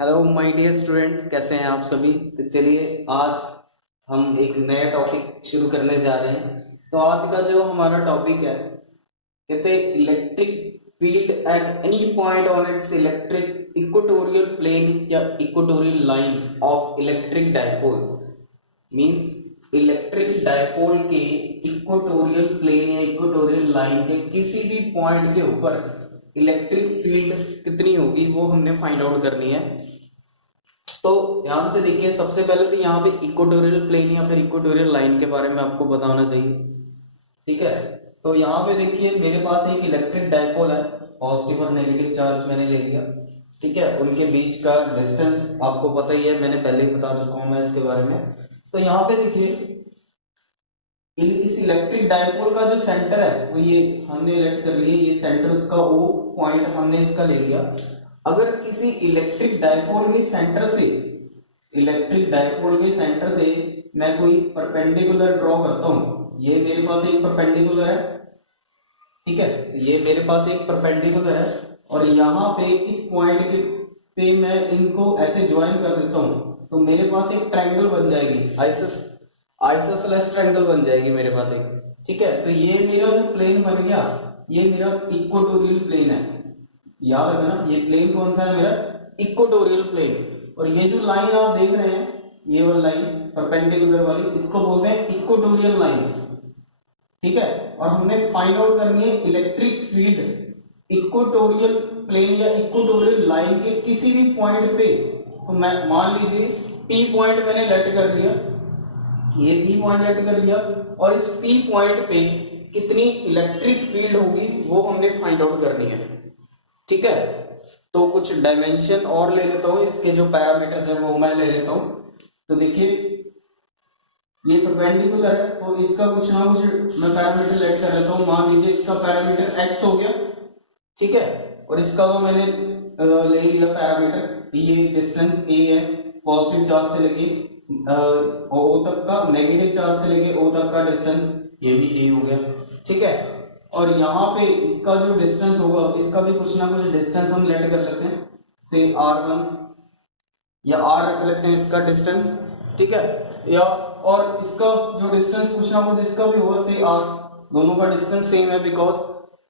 Hello my dear student, कैसे हैं आप सभी। तो चलिए आज हम एक नया टॉपिक शुरू करने जा रहे हैं। तो आज का जो हमारा टॉपिक है, कहते हैं electric field at any point on its electric equatorial plane या equatorial line of electric dipole. Means electric dipole के इक्वेटोरियल प्लेन या इक्वेटोरियल लाइन के किसी भी पॉइंट के ऊपर इलेक्ट्रिक फील्ड कितनी होगी वो हमने फाइंड आउट करनी है। तो ध्यान से देखिए, सबसे पहले तो यहाँ पे इक्वेटोरियल प्लेन या फिर इक्वेटोरियल लाइन के बारे में आपको बताना चाहिए। ठीक है, तो यहाँ पे देखिए मेरे पास एक इलेक्ट्रिक डायपोल है, पॉजिटिव और नेगेटिव चार्ज मैंने ले लिया। ठीक है, उनके बीच का डिस्टेंस आपको पता ही है, मैंने पहले ही बता चुका हूँ मैं इसके बारे में। तो यहाँ पे देखिए इस इलेक्ट्रिक डायपोल का जो सेंटर है वो ये हमने इलेक्ट कर लिया, ये सेंटर उसका ओ पॉइंट हमने इसका ले लिया। अगर किसी इलेक्ट्रिक डायपोल के सेंटर से मैं कोई परपेंडिकुलर ड्रॉ करता हूं, ये मेरे पास एक परपेंडिकुलर है। ठीक है, ये मेरे पास एक परपेंडिकुलर है और यहाँ पे इस पॉइंट के पे मैं इनको ऐसे ज्वाइन कर देता हूं, तो मेरे पास एक ट्रायंगल बन जाएगी, आइसोसेलेस ट्रायंगल बन जाएगी मेरे पास एक। ठीक है, तो ये मेरा जो प्लेन बन गया, ये मेरा इक्वेटोरियल प्लेन है। याद रखना, ये प्लेन कौन सा है मेरा, इक्वेटोरियल प्लेन। और ये जो लाइन आप देख रहे हैं, ये वाली लाइन परपेंडिकुलर वाली, इसको बोलते हैं इक्वेटोरियल लाइन। ठीक है, और हमने फाइंड आउट करनी है इलेक्ट्रिक फील्ड इक्वेटोरियल प्लेन या इक्वेटोरियल लाइन के किसी भी पॉइंट पे। तो मैं मान लीजिए पी पॉइंट मैंने लेट कर दिया, ये पी पॉइंट लेट कर लिया, और इस पी पॉइंट पे कितनी इलेक्ट्रिक फील्ड होगी वो हमने फाइंड आउट करनी है। ठीक है, तो कुछ डायमेंशन और ले लेता हूं, इसके जो पैरामीटर्स है वो मैं ले लेता हूं। तो देखिए ये परपेंडिकुलर है, तो इसका कुछ ना कुछ मैं पैरामीटर लेट कर लेता हूं। मान लीजिए इसका पैरामीटर x हो गया। ठीक है, और इसका तो मैंने ले लिया पैरामीटर, ये डिस्टेंस a है, पॉजिटिव चार्ज से लेके o तक का, नेगेटिव चार्ज से लेके o तक का डिस्टेंस ये भी a हो गया। ठीक है, और यहाँ पे इसका जो डिस्टेंस होगा, इसका भी कुछ ना कुछ डिस्टेंस हम लेट कर लेते हैं, से r1 या r रख लेते हैं इसका डिस्टेंस। ठीक है, या और इसका जो डिस्टेंस कुछ ना कुछ इसका भी होगा, से r, दोनों का डिस्टेंस सेम है बिकॉज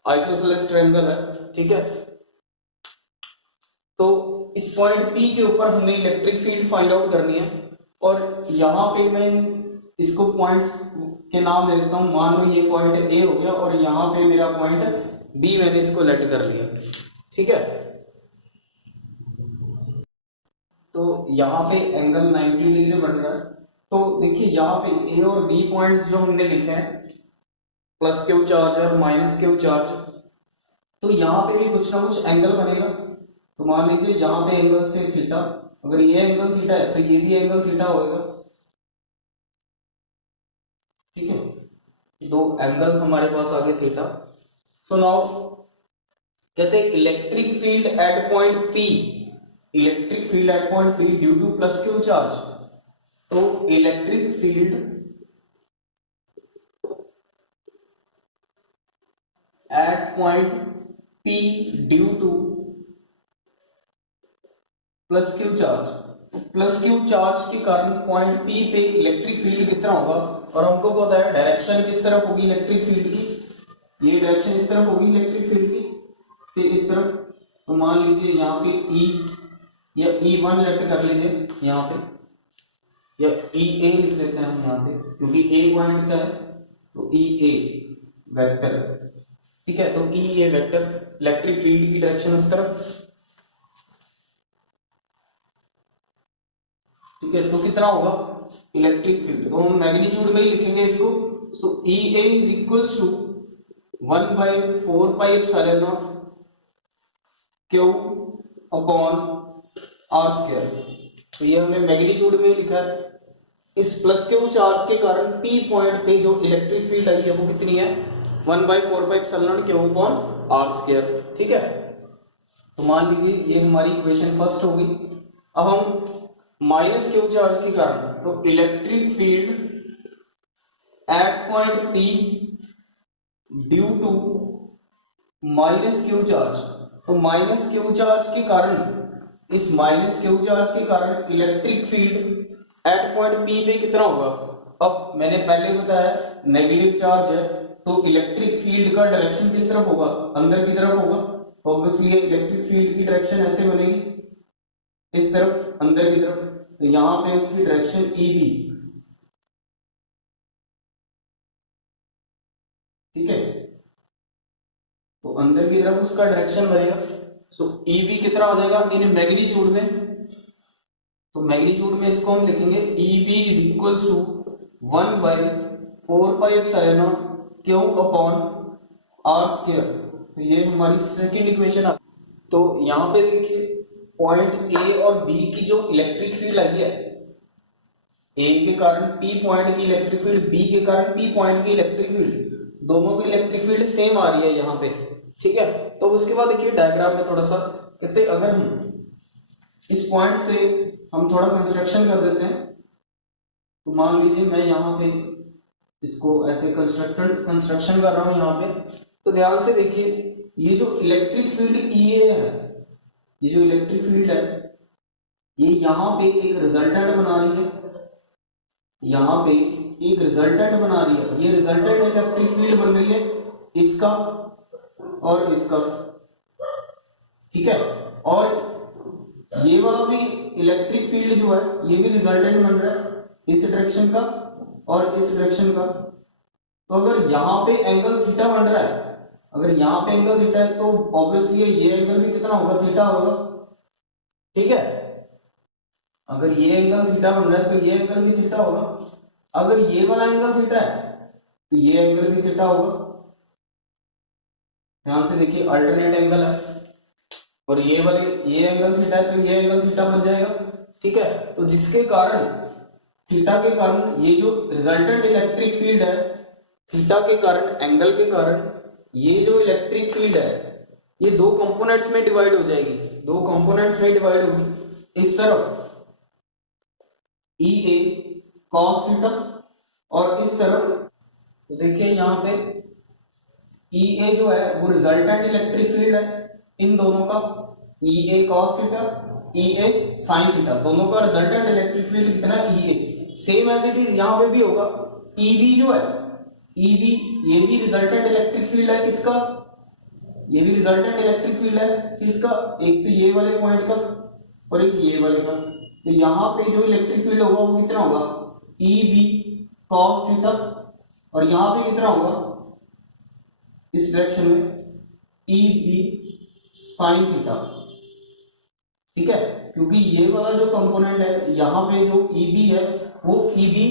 आइसोसेलेस ट्रायंगल है। ठीक है, तो इस पॉइंट P के ऊपर हमने इलेक्ट्रिक फील्ड फाइंड आउट करनी है, और यहाँ पे मैं इसको पॉइंट्स के नाम दे देता हूं। मान लो ये पॉइंट A हो गया और यहाँ पे मेरा पॉइंट B, मैंने इसको लेट कर लिया। ठीक है, तो यहाँ पे एंगल 90 डिग्री बन रहा है। तो देखिए यहाँ पे A और B पॉइंट्स जो हमने लिखे हैं, प्लस क्यू चार्ज और माइनस क्यू चार्ज, तो यहाँ पे भी कुछ ना कुछ एंगल बनेगा। तो मान लीजिए यहाँ पे एंगल से थीटा, अगर ये एंगल थीटा है तो ये भी एंगल थीटा होगा। ठीक है, दो एंगल हमारे पास आ गए थीटा। सो नाउ कहते हैं electric field at point P, electric field at point P due to plus Q charge. तो electric field at point P due to plus Q charge, plus Q charge के कारण point P पे electric field कितना होगा, और हमको पता है डायरेक्शन किस तरफ होगी इलेक्ट्रिक फील्ड की, ये डायरेक्शन इस तरफ होगी इलेक्ट्रिक फील्ड की, से इस तरफ। तो मान लीजिए यहाँ पे E या E1 लेट कर लीजिए यहाँ पे, या EA लिख लेते हैं हम यहाँ पे, क्योंकि A पॉइंट का है तो EA वेक्टर। ठीक है, तो EA वेक्टर, इलेक्ट्रिक फील्ड की डायरेक्शन उस तरफ। ठीक है, तो कितना होगा इलेक्ट्रिक फील्ड, तो हम मैग्नीट्यूड में ही लिखेंगे इसको। So EA is equals to 1/4πε0 Q upon r square. तो ये हमने मैग्नीट्यूड में ही लिखा है। इस प्लस क्यू चार्ज के कारण P पॉइंट पे जो इलेक्ट्रिक फील्ड आई है वो कितनी है, 1/4πε0 Q अपॉन r स्क्वायर। ठीक है, तो मान लीजिए ये हमारी इक्वेशन फर्स्ट होगी। अब हम माइनस क्यू चार्ज के कारण, तो electric field at point P due to minus Q charge, तो माइनस क्यू चार्ज के कारण इस माइनस क्यू चार्ज के कारण electric field at point P पे कितना होगा। अब मैंने पहले बताया नेगेटिव चार्ज है तो इलेक्ट्रिक फील्ड का डायरेक्शन किस तरफ होगा, अंदर की तरफ होगा। ऑब्वियसली इलेक्ट्रिक फील्ड की डायरेक्शन ऐसे बनेगी, इस तरफ अंदर की तरफ, तो यहां पे उसकी डायरेक्शन ई बी, ठीक है। तो अंदर की तरफ उसका डायरेक्शन बनेगा। सो ई बी कितना हो जाएगा इन मैग्नीट्यूड में, तो मैग्नीट्यूड में इसको हम लिखेंगे E B is equal to 1/4πε0 Q upon R square. तो ये हमारी सेकंड इक्वेशन आ। तो यहाँ पे देखिए पॉइंट ए और बी की जो इलेक्ट्रिक फील्ड आई है, ए के कारण पी पॉइंट की इलेक्ट्रिक फील्ड, बी के कारण पी पॉइंट की इलेक्ट्रिक फील्ड, दोनों की इलेक्ट्रिक फील्ड सेम आ रही है यहाँ पे, ठीक है। तो उसके बाद देखिए डायग्राम में थोड़ा सा कहते अगर हम इस पॉइंट से हम थोड़ा कंस्ट्रक्शन कर देते हैं, तो मान लीजिए मैं यहाँ पे इसको ऐसे कंस्ट्रक्शन कर रहा हूँ यहाँ पे, तो ध्यान से देखिए ये जो इलेक्ट्रिक फील्ड ई ए है, ये जो इलेक्ट्रिक फील्ड है ये यहाँ पे एक रिजल्टेंट बना रही है, यहाँ पे एक रिजल्टेंट बना रही है। ये रिजल्टेंट इलेक्ट्रिक फील्ड बन रही है इसका और इसका, ठीक है। और ये वाला भी इलेक्ट्रिक फील्ड जो है ये भी रिजल्टेंट बन रहा है इस डायरेक्शन का और इस डायरेक्शन का। तो अगर यहाँ पे एंगल थीटा बन रहा है, अगर यहाँ पे एंगल थीटा है तो ऑब्वियसली ये एंगल भी कितना होगा, थीटा होगा, ठीक है। अगर ये एंगल थीटा बन रहा है तो ये एंगल भी थीटा होगा। अगर ये वाला एंगल थीटा है तो ये एंगल भी थीटा होगा। ध्यान से देखिए अल्टरनेट एंगल है और ये वाले ये एंगल थीटा है तो ये एंगल थीटा बन जाएगा, ठीक है। तो जिसके कारण थीटा के कारण ये जो रिजल्टेंट इलेक्ट्रिक फील्ड है, थीटा के कारण एंगल के कारण ये जो इलेक्ट्रिक फील्ड है ये दो कंपोनेंट्स में डिवाइड हो जाएगी, दो कंपोनेंट्स में डिवाइड होगी। इस तरफ ई ए कॉस थीटा और इस तरफ, तो देखिए यहाँ पे ई ए जो है वो रिजल्टेंट इलेक्ट्रिक फील्ड है इन दोनों का, ई ए कॉस थीटा ई ए साइन थीटा, दोनों का रिजल्टेंट इलेक्ट्रिक फील्ड कितना है ई ए। सेम एज इट इज यहाँ पे भी होगा, ई बी जो है ई बी ये भी रिजल्टेंट इलेक्ट्रिक फील्ड है किसका, ये भी रिजल्टेंट इलेक्ट्रिक फील्ड है किसका, एक तो ये वाले पॉइंट का और एक ये वाले का। तो यहाँ पे जो इलेक्ट्रिक फील्ड होगा वो कितना होगा ई बी कॉस थीटा और यहाँ पे कितना होगा इस डायरेक्शन में ई बी साइन थीटा, ठीक है। क्योंकि ये वाला जो कंपोनेंट है यहाँ पे जो ई बी है वो ई बी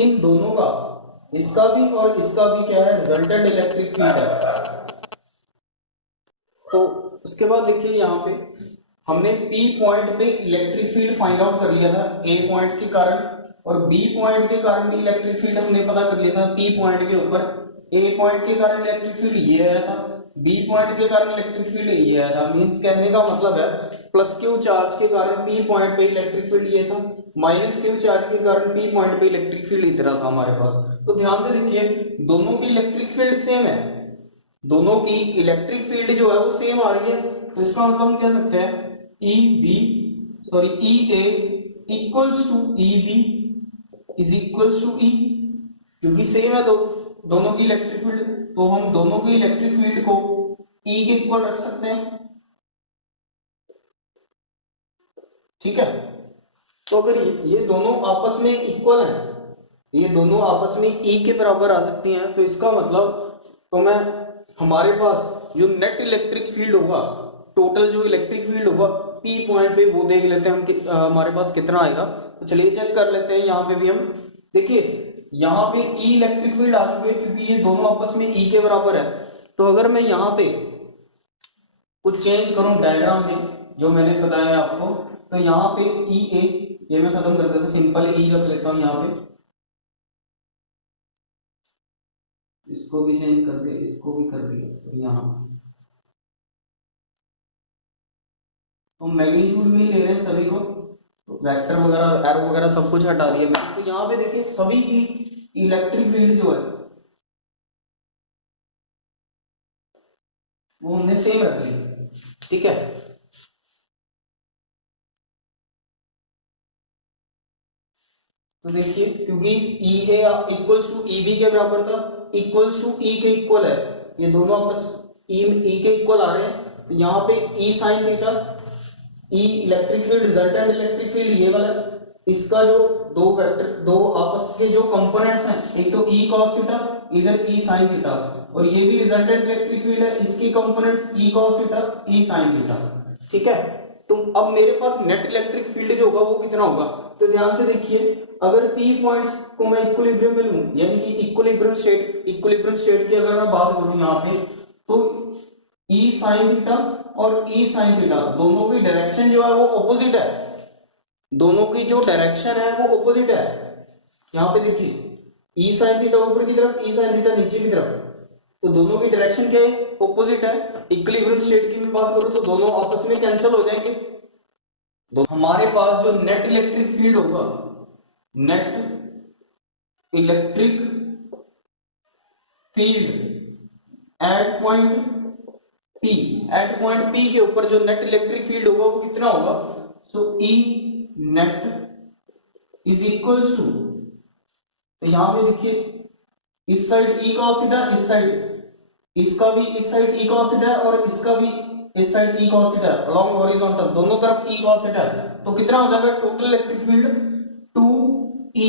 इन दोनों का, इसका भी और इसका भी क्या है रिजल्टेंट इलेक्ट्रिक फील्ड है। तो उसके बाद देखिए यहाँ पे हमने P पॉइंट पे इलेक्ट्रिक फील्ड फाइंड आउट कर लिया था A पॉइंट के कारण, और B पॉइंट के कारण भी इलेक्ट्रिक फील्ड हमने पता कर लिया था P पॉइंट के ऊपर। A पॉइंट के कारण इलेक्ट्रिक फील्ड ये आया था, B पॉइंट के कारण इलेक्ट्रिक फील्ड ये आया था। मींस कहने का मतलब है प्लस क्यू चार्ज के कारण P पॉइंट पे इलेक्ट्रिक फील्ड ये था, माइनस क्यू चार्ज के कारण P पॉइंट पे इलेक्ट्रिक फील्ड इतना था हमारे पास। तो ध्यान से देखिए दोनों की इलेक्ट्रिक फील्ड सेम है, दोनों की इलेक्ट्रिक फील्ड जो है वो सेम आ रही है। तो इसका मतलब हम कह सकते हैं E A equals to E B is equals to E, क्योंकि सेम है दोनों की इलेक्ट्रिक फील्ड, तो हम दोनों की इलेक्ट्रिक फील्ड को ई के इक्वल रख सकते हैं, ठीक है। तो अगर ये दोनों आपस में इक्वल हैं, ये दोनों आपस में ई के बराबर आ सकती हैं, तो इसका मतलब तो मैं हमारे पास जो नेट इलेक्ट्रिक फील्ड होगा, टोटल जो इलेक्ट्रिक फील्ड होगा पी पॉइंट पे वो देख लेते हैं हम हमारे पास कितना आएगा। तो चलिए चेक कर लेते हैं। यहाँ पे भी हम देखिए यहाँ पे ई इलेक्ट्रिक फील्ड आ चुके हैं क्योंकि ये दोनों आपस में ई के बराबर है। तो अगर मैं यहाँ पे कुछ चेंज करूं डायग्राम में जो मैंने बताया आपको, तो यहाँ पे ई ए ये मैं खत्म कर देता हूं, सिंपल ई रख लेता हूं यहाँ पे, इसको भी चेंज कर दिया, इसको भी कर दिया। यहाँ तो मैग्नीट्यूड में ही ले रहे हैं सभी को, तो वेक्टर वगैरह एरो वगैरह सब कुछ हटा दिया मैं। तो यहाँ पे देखिए सभी की इलेक्ट्रिक फील्ड जो है वो हमने सेम रख ली, ठीक है। तो देखिए क्योंकि ई A equals to E B के बराबर था, इक्वल्स टू ई के इक्वल है, ये दोनों आपस ई के इक्वल आ रहे हैं, तो यहाँ पे E sine theta, E electric field resultant electric field ये वाला, इसका जो दो वेक्टर दो आपस के जो कंपोनेंट्स हैं, एक तो ई कॉस थीटा, इधर ई साइन थीटा, और ये भी रिजल्टेंट इलेक्ट्रिक फील्ड है, इसकी components E cos theta E sine theta. ठीक है, तो अब मेरे पास नेट इलेक्ट्रिक फील्ड जो होगा वो कितना होगा, तो ध्यान से देखिए, अगर P पॉइंट्स को मैं इक्विलिब्रियम में लूं, यानी कि इक्विलिब्रियम स्टेट की अगर मैं बात करूं यहाँ पे, तो E sin थीटा और E sin थीटा दोनों की डायरेक्शन जो है वो ऑपोजिट है, दोनों की जो डायरेक्शन है वो ऑपोजिट है। यहाँ पे देखिए E sin थीटा ऊपर की तरफ, E sin थीटा नीचे की तरफ, तो दोनों की डायरेक्शन क्या है, ऑपोजिट है। इक्विलिब्रियम स्टेट की मैं बात करूं तो दोनों आपस में कैंसिल हो जाएंगे, तो हमारे पास जो नेट इलेक्ट्रिक फील्ड होगा, net electric field at point P के ऊपर जो नेट इलेक्ट्रिक फील्ड होगा वो कितना होगा, so E net is equals to, तो यहां पे देखिए इस साइड E cos थीटा, इस साइड इसका भी इस साइड E cos थीटा है और इसका भी इस साइड E cos थीटा है, अलोंग हॉरिजॉन्टल दोनों तरफ E cos थीटा है, तो कितना हो जाएगा total electric field 2E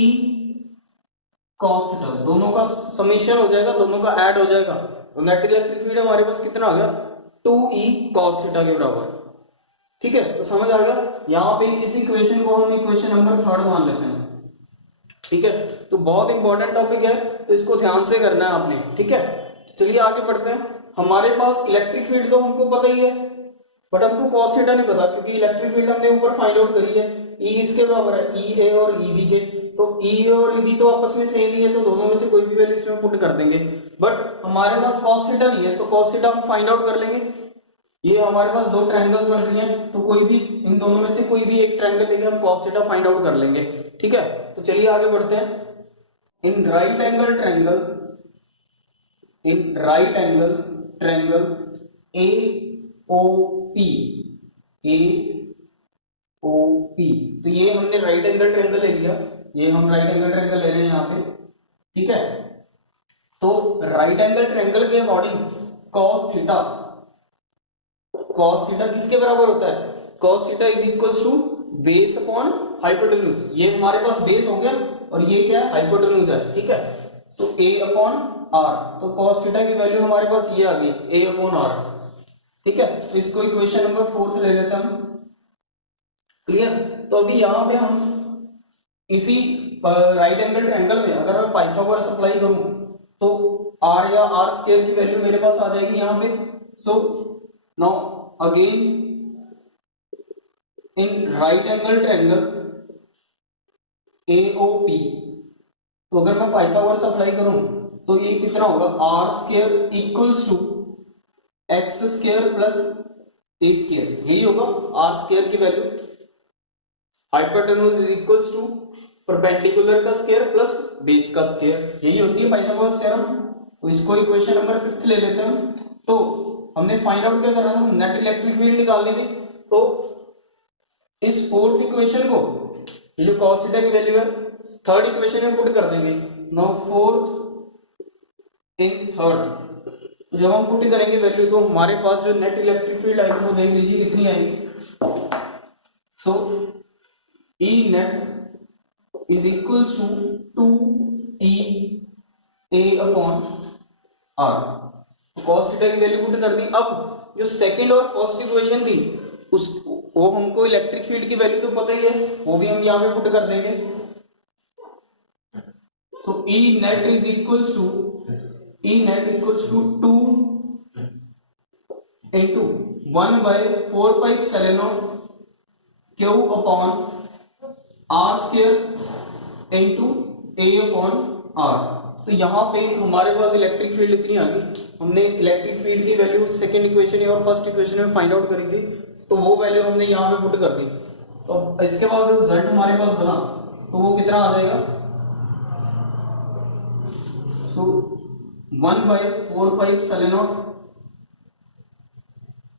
cos theta, दोनों का समेशन हो जाएगा, दोनों का ऐड हो जाएगा, तो नेट इलेक्ट्रिक फील्ड हमारे पास कितना आ गया 2E cos थीटा के बराबर। ठीक है, तो समझ आ गया। यहाँ पे इस इक्वेशन को हम इक्वेशन नंबर 3 मान लेते हैं। ठीक है, तो बहुत इंपॉर्टेंट टॉपिक है, तो इसको ध्यान से करना है आपने। ठीक है, चलिए आगे बढ़ते हैं। हमारे पास इलेक्ट्रिक फील्ड तो हमको पता ही है, बट हमको cos थीटा नहीं पता, क्योंकि इलेक्ट्रिक फील्ड हमने ऊपर फाइंड आउट करी है, E इसके बराबर है E A और E B के, तो E और E B तो आपस में सेम ही है, तो दोनों में से कोई भी वैल्यू इसमें पुट कर देंगे, बट हमारे पास cos थीटा नहीं है, तो cos थीटा हम फाइंड आउट कर लेंगे। ये हमारे पास दो ट्रायंगल्स बन रही हैं, तो कोई भी इन दोनों में से कोई भी एक ट्रायंगल लेके हम cos थीटा फाइंड आउट कर लेंगे। ठीक है, तो चलिए आगे बढ़ते हैं। In right angle triangle AOP, तो ये हमने राइट एंगल ट्रायंगल ले लिया, ये हम राइट एंगल ट्रायंगल ले रहे हैं यहाँ पे। ठीक है, तो राइट एंगल ट्रायंगल के अकॉर्डिंग cos थीटा किसके बराबर होता है, cos theta is equals to base upon hypotenuse, ये हमारे पास बेस हो गया और ये क्या है हाइपोटेन्यूज है। ठीक है, तो a अपॉन r, तो cos थीटा की वैल्यू हमारे पास ये आ गई a अपॉन r। ठीक है, तो इसको इक्वेशन नंबर 4 ले लेते हैं हम। क्लियर, तो अभी यहाँ पे हम इसी राइट एंगल ट्रायंगल में अगर मैं पाइथागोरस अप्लाई करूं तो r या r स्क्वायर की वैल्यू मेरे पास आ जाएगी यहाँ पे। So now again in right angle triangle AOP, तो अगर मैं पाइथागोरस अप्लाई करूं तो ये कितना होगा, r square equals to x square plus a square, यही होगा r स्क्वायर की value. Hypotenuse is equals to perpendicular का स्क्वायर प्लस बेस का स्क्वायर, यही होती है पाइथागोरस थ्योरम। तो इसको इक्वेशन नंबर 5 ले लेते हैं। तो हमने फाइंड आउट क्या करना था, नेट इलेक्ट्रिक फील्ड निकालनी थी, तो इस फोर्थ इक्वेशन को, ये जो cos थीटा की वैल्यू है, थर्ड इक्वेशन में पुट कर देंगे। नाउ फोर्थ इन थर्ड, जब हम पुट करेंगे वैल्यू तो हमारे पास जो नेट इलेक्ट्रिक फील्ड आएगी वो देख लीजिए कितनी आएगी। तो E net is equals to 2E A upon R, cos theta की वैल्यू पुट कर दी। अब जो सेकंड और फर्स्ट इक्वेशन थी उस वो हमको इलेक्ट्रिक फील्ड की वैल्यू तो पता ही है, वो भी हम यहाँ पे पुट कर देंगे। तो E net is equals to 2 into 1 by 4 pi epsilon Q upon R square into A upon R। तो यहाँ पे हमारे पास इलेक्ट्रिक फील्ड इतनी आ गई, हमने इलेक्ट्रिक फील्ड की वैल्यू सेकंड इक्वेशन और फर्स्ट इक्वेशन में फाइंड आउट करी थी, तो वो वैल्यू हमने यहाँ पे पुट कर दी। तो इसके बाद रिजल्ट हमारे पास बना, तो वो कितना आ जाएगा, तो 1 by 4 pi epsilon naught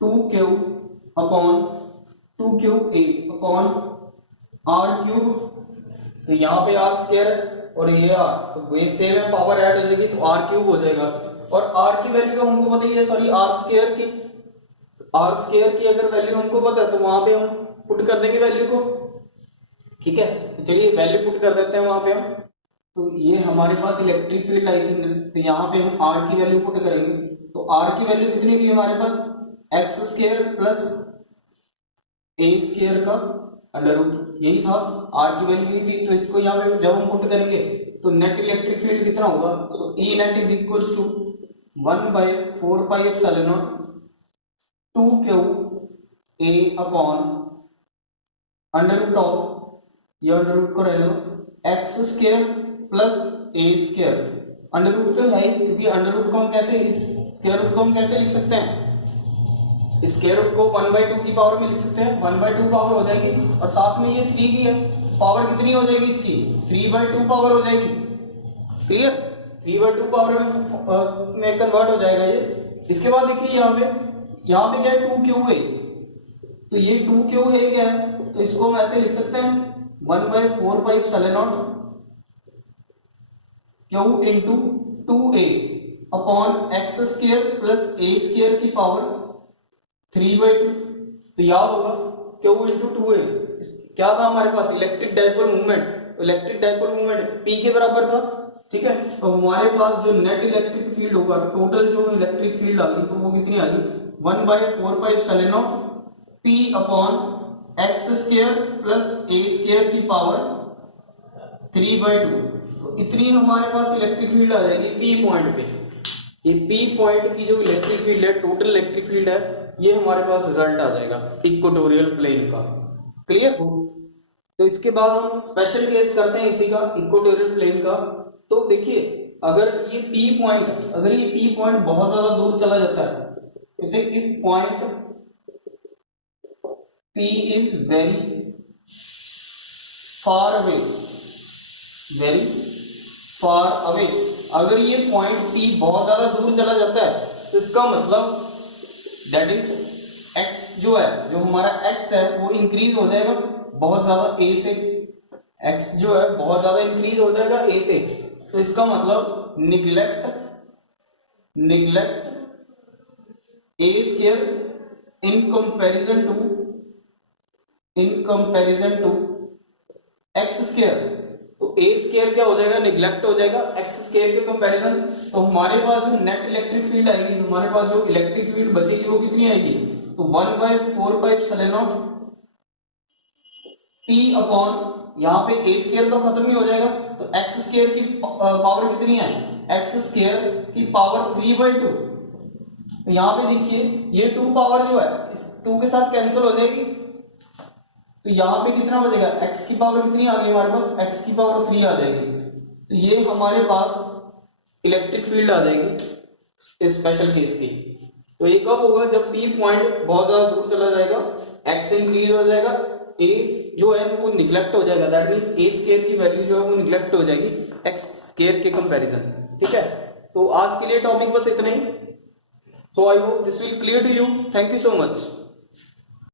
2Q upon 2QA upon R cube तो यहाँ पे आर स्क्वायर है और ये आर, तो वे सेम है, पावर ऐड हो जाएगी तो आर क्यूब हो जाएगा। और आर की वैल्यू तो हमको पता ही है, सॉरी आर स्क्वायर की अगर वैल्यू हमको पता है तो वहां पे हम पुट कर देंगे वैल्यू को। ठीक है, तो चलिए वैल्यू पुट कर देते हैं वहां पे हम। तो ये हमारे पास इलेक्ट्रिक फील्ड आई थी, तो यहाँ पे हम आर की वैल्यू पुट करेंगे। तो आर की वैल्यू कितनी थी हमारे पास, x square plus A square का अंडर रूट, यही था आर की वैल्यू यही थी। तो इसको यहाँ पे जब हम पुट करेंगे तो नेट इलेक्ट्रिक फील्ड कितना होगा, तो E net is equal to 1/4 pi epsilon naught 2q a upon under root of, ये अंडर रूट को रह लो X square plus A square, under root तो है ही, क्योंकि अंडर रूट को हम कैसे, इस स्क्वायर रूट को हम कैसे लिख सकते हैं, स्क्वायर रूट को 1/2 की पावर में लिख सकते हैं, 1/2 पावर हो जाएगी। और साथ में ये 3 की है, पावर कितनी हो जाएगी इसकी, 3/2 पावर हो जाएगी। क्लियर, 3/2 पावर में कन्वर्ट हो जाएगा ये। इसके बाद देखिए यहाँ पे क्या है, 2q है, तो ये 2q है क्या है, तो इसको हम ऐसे लिख सकते हैं 1/4 pi epsilon not q into 2a upon x square plus A square की पावर 3/2। तो याद होगा q इंटू 2a क्या था हमारे पास, electric dipole movement. Electric dipole movement p के बराबर था। ठीक है, तो हमारे पास जो नेट इलेक्ट्रिक फील्ड होगा, टोटल जो इलेक्ट्रिक फील्ड आ गई, तो वो कितनी आ गई, 1/4 pi epsilon not p upon x square plus A square की पावर 3/2। तो इतनी हमारे पास इलेक्ट्रिक फील्ड आ जाएगी p पॉइंट पे। ये p पॉइंट की जो इलेक्ट्रिक फील्ड है, टोटल इलेक्ट्रिक फील्ड है, ये हमारे पास रिजल्ट आ जाएगा इक्वेटोरियल प्लेन का। क्लियर, तो इसके बाद हम स्पेशल केस करते हैं इसी का, इक्वेटोरियल प्लेन का। तो देखिए अगर ये p पॉइंट बहुत ज्यादा दूर चला जाता है, तो if point p is very far away, अगर ये पॉइंट p बहुत ज्यादा दूर चला जाता है तो इसका मतलब दैट इज x जो है, जो हमारा x है वो इंक्रीज हो जाएगा बहुत ज्यादा a से, x जो है बहुत ज्यादा इंक्रीज हो जाएगा a से। तो इसका मतलब neglect a square in comparison to X square. तो ए स्क्वायर क्या हो जाएगा, निगलेक्ट हो जाएगा एक्स स्क्वायर के कंपैरिजन। तो हमारे पास जो नेट इलेक्ट्रिक फील्ड आएगी, हमारे पास जो इलेक्ट्रिक फील्ड बचेगी वो कितनी आएगी, तो 1/4 pi epsilon not p upon, यहाँ पे ए स्क्वायर तो खत्म ही हो जाएगा, तो एक्स स्क्वायर की पावर कितनी है, एक्स स्क्वायर की पावर 3/2। तो यहाँ पे देखिए ये 2 पावर जो है इस 2 के साथ कैंसिल हो जाएगी, तो यहाँ पे कितना बचेगा, x की पावर कितनी आ गई हमारे पास, x की पावर 3 आ जाएगी। तो ये हमारे पास इलेक्ट्रिक फील्ड आ जाएगी स्पेशल केस की। तो ये कब होगा, जब p पॉइंट बहुत ज्यादा दूर चला जाएगा, x इंक्रीज हो जाएगा, a जो है वो निगलेक्ट हो जाएगा, दैट मींस a स्क्वायर की वैल्यू जो है वो निगलेक्ट हो जाएगी x स्क्वायर के कंपैरिजन। ठीक है, तो आज के लिए टॉपिक बस इतना ही। So I hope this will clear to you. Thank you so much.